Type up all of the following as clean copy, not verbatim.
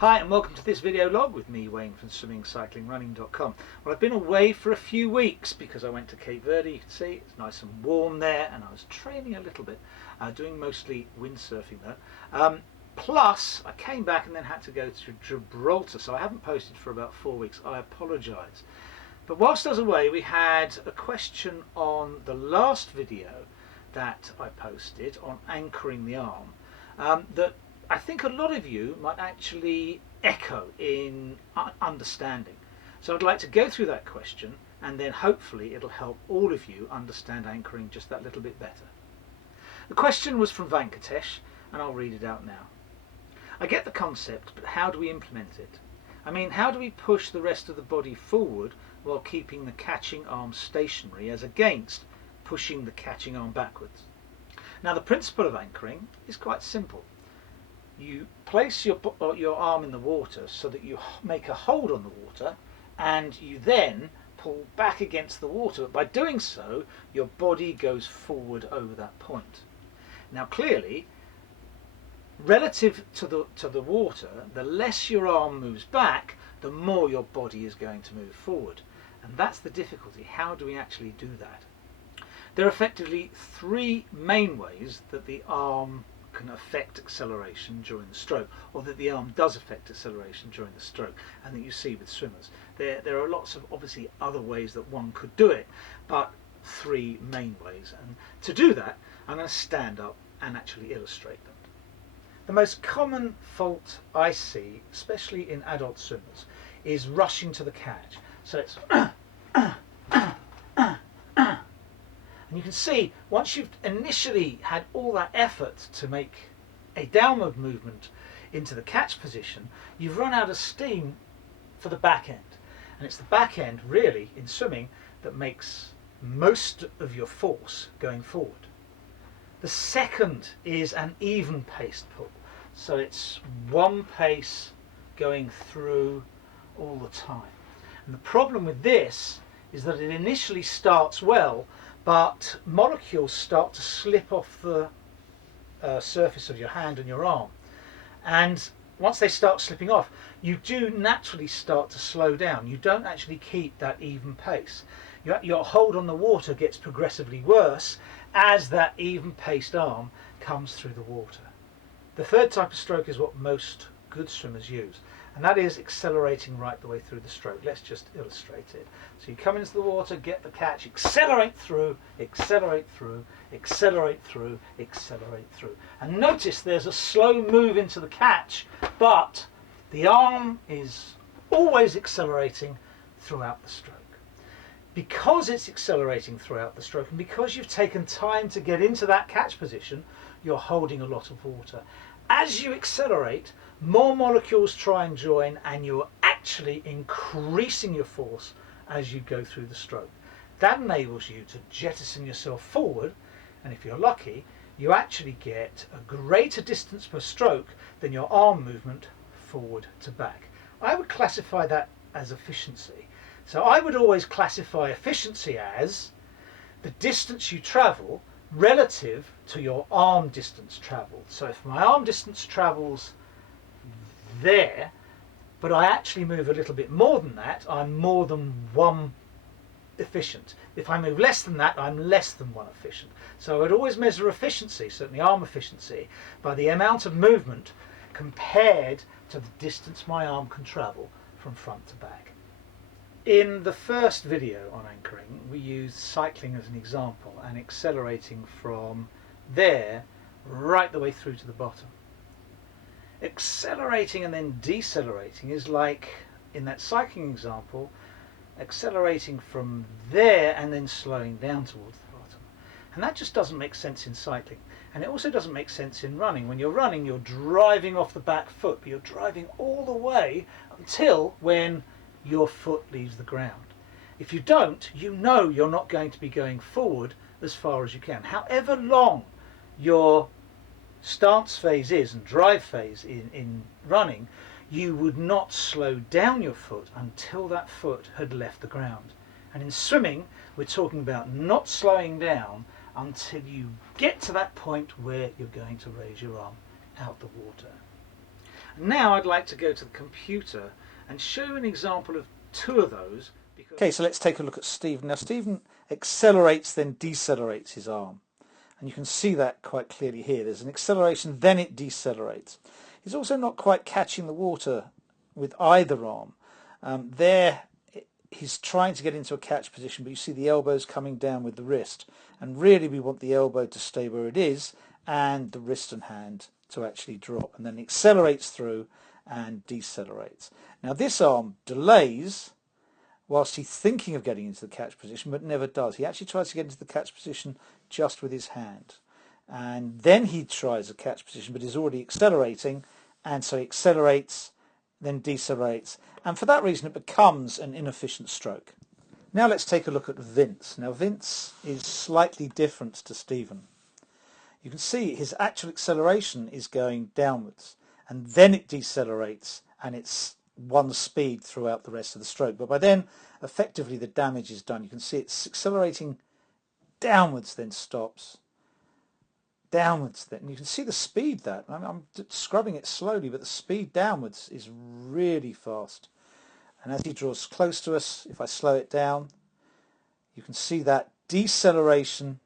Hi and welcome to this video log with me, Wayne, from swimmingcyclingrunning.com. Well, I've been away for a few weeks because I went to Cape Verde. You can see it's nice and warm there, and I was training a little bit, doing mostly windsurfing though. Plus I came back and then had to go to Gibraltar, so I haven't posted for about 4 weeks. I apologise. But whilst I was away, we had a question on the last video that I posted on anchoring the arm that I think a lot of you might actually echo in understanding. So I'd like to go through that question, and then hopefully it'll help all of you understand anchoring just that little bit better. The question was from Vankatesh, and I'll read it out now. I get the concept, but how do we implement it? I mean, how do we push the rest of the body forward while keeping the catching arm stationary as against pushing the catching arm backwards? Now, the principle of anchoring is quite simple. You place your arm in the water so that you make a hold on the water, and you then pull back against the water. By doing so, your body goes forward over that point. Now, clearly, relative to the water, the less your arm moves back, the more your body is going to move forward. And that's the difficulty. How do we actually do that? There are effectively three main ways that the arm can affect acceleration during the stroke, or that the arm does affect acceleration during the stroke, and that you see with swimmers. There are lots of obviously other ways that one could do it, but three main ways. And to do that, I'm going to stand up and actually illustrate them. The most common fault I see, especially in adult swimmers, is rushing to the catch. So it's and you can see, once you've initially had all that effort to make a downward movement into the catch position, you've run out of steam for the back end. And it's the back end, really, in swimming, that makes most of your force going forward. The second is an even-paced pull. So it's one pace going through all the time. And the problem with this is that it initially starts well, but molecules start to slip off the surface of your hand and your arm. And once they start slipping off, you do naturally start to slow down. You don't actually keep that even pace. Your hold on the water gets progressively worse as that even-paced arm comes through the water. The third type of stroke is what most good swimmers use, and that is accelerating right the way through the stroke. Let's just illustrate it. So you come into the water, get the catch, accelerate through, accelerate through, accelerate through, accelerate through. And notice there's a slow move into the catch, but the arm is always accelerating throughout the stroke. Because it's accelerating throughout the stroke, and because you've taken time to get into that catch position, you're holding a lot of water. As you accelerate, more molecules try and join, and you're actually increasing your force as you go through the stroke. That enables you to jettison yourself forward, and if you're lucky, you actually get a greater distance per stroke than your arm movement forward to back. I would classify that as efficiency. So I would always classify efficiency as the distance you travel relative to your arm distance travelled. So if my arm distance travels there, but I actually move a little bit more than that, I'm more than one efficient. If I move less than that, I'm less than one efficient. So I would always measure efficiency, certainly arm efficiency, by the amount of movement compared to the distance my arm can travel from front to back. In the first video on anchoring, we used cycling as an example and accelerating from there right the way through to the bottom. Accelerating and then decelerating is like, in that cycling example, accelerating from there and then slowing down towards the bottom. And that just doesn't make sense in cycling. And it also doesn't make sense in running. When you're running, you're driving off the back foot, but you're driving all the way until when your foot leaves the ground. If you don't, you know you're not going to be going forward as far as you can. However long your stance phase is and drive phase in running, you would not slow down your foot until that foot had left the ground. And in swimming, we're talking about not slowing down until you get to that point where you're going to raise your arm out the water. Now I'd like to go to the computer and show you an example of two of those. Okay, so let's take a look at Stephen. Now Stephen accelerates then decelerates his arm. And you can see that quite clearly here. There's an acceleration, then it decelerates. He's also not quite catching the water with either arm. There he's trying to get into a catch position, but you see the elbow's coming down with the wrist. And really we want the elbow to stay where it is and the wrist and hand to actually drop. And then it accelerates through and decelerates. Now this arm delays whilst he's thinking of getting into the catch position, but never does. He actually tries to get into the catch position just with his hand. And then he tries a catch position, but is already accelerating, and so he accelerates, then decelerates, and for that reason it becomes an inefficient stroke. Now let's take a look at Vince. Now Vince is slightly different to Stephen. You can see his actual acceleration is going downwards, and then it decelerates, and it's one speed throughout the rest of the stroke. But by then, effectively, the damage is done. You can see it's accelerating downwards, then stops, downwards, then. And you can see the speed that. I'm scrubbing it slowly, but the speed downwards is really fast. And as he draws close to us, if I slow it down, you can see that deceleration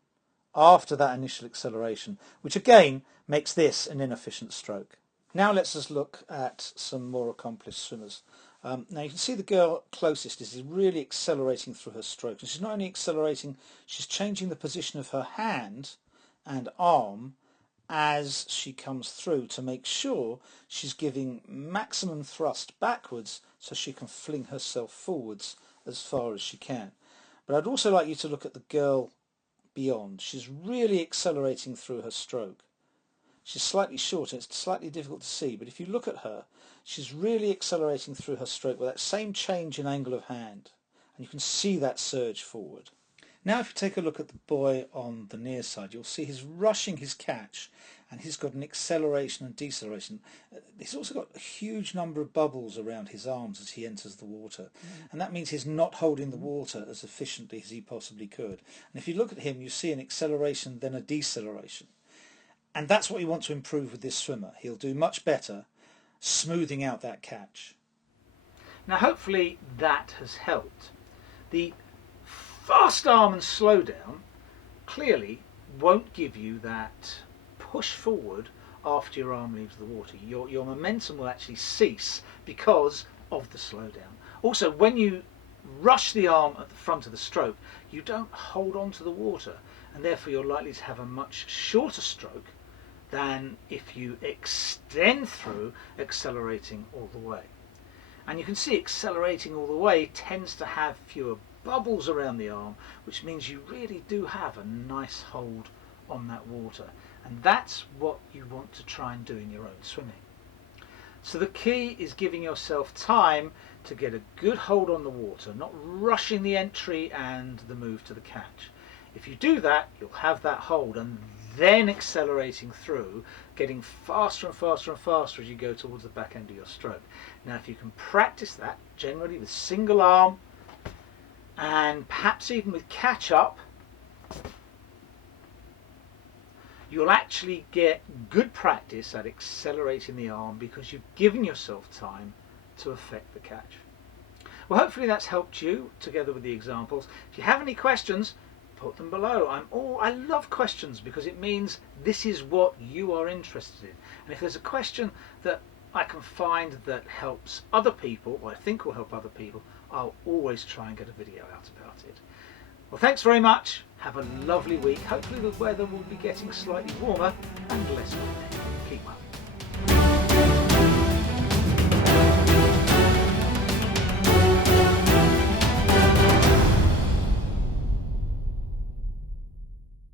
after that initial acceleration, which again makes this an inefficient stroke. Now let's just look at some more accomplished swimmers. Now you can see the girl closest is really accelerating through her stroke. And she's not only accelerating, she's changing the position of her hand and arm as she comes through to make sure she's giving maximum thrust backwards so she can fling herself forwards as far as she can. But I'd also like you to look at the girl beyond. She's really accelerating through her stroke. She's slightly shorter, it's slightly difficult to see, but if you look at her, she's really accelerating through her stroke with that same change in angle of hand. And you can see that surge forward. Now if you take a look at the boy on the near side, you'll see he's rushing his catch, and he's got an acceleration and deceleration. He's also got a huge number of bubbles around his arms as he enters the water. And that means he's not holding the water as efficiently as he possibly could. And if you look at him, you see an acceleration, then a deceleration. And that's what you want to improve with this swimmer. He'll do much better smoothing out that catch. Now hopefully that has helped. The fast arm and slow down clearly won't give you that push forward after your arm leaves the water. Your momentum will actually cease because of the slowdown. Also, when you rush the arm at the front of the stroke, you don't hold on to the water, and therefore you're likely to have a much shorter stroke than if you extend through accelerating all the way. And you can see accelerating all the way tends to have fewer bubbles around the arm, which means you really do have a nice hold on that water. And that's what you want to try and do in your own swimming. So the key is giving yourself time to get a good hold on the water, not rushing the entry and the move to the catch. If you do that, you'll have that hold, and then accelerating through, getting faster and faster and faster as you go towards the back end of your stroke. Now if you can practice that, generally with single arm, and perhaps even with catch up, you'll actually get good practice at accelerating the arm because you've given yourself time to affect the catch. Well, hopefully that's helped you together with the examples. If you have any questions, put them below. I love questions because it means this is what you are interested in. And if there's a question that I can find that helps other people, or I think will help other people, I'll always try and get a video out about it. Well, thanks very much. Have a lovely week. Hopefully the weather will be getting slightly warmer and less windy. Keep well.